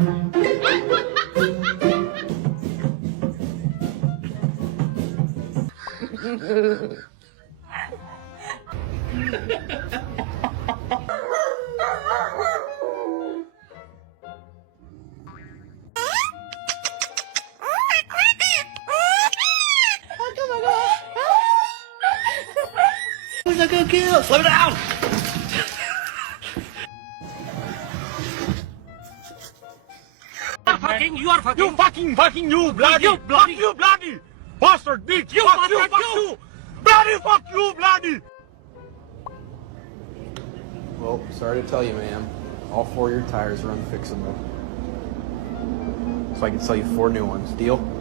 Who's a good kid? Slow down! You are fucking, you bloody, you bloody bastard, bitch! You fuck you! Fuck you, bloody! Well, sorry to tell you, ma'am. All 4 of your tires are unfixable. So I can sell you 4 new ones. Deal?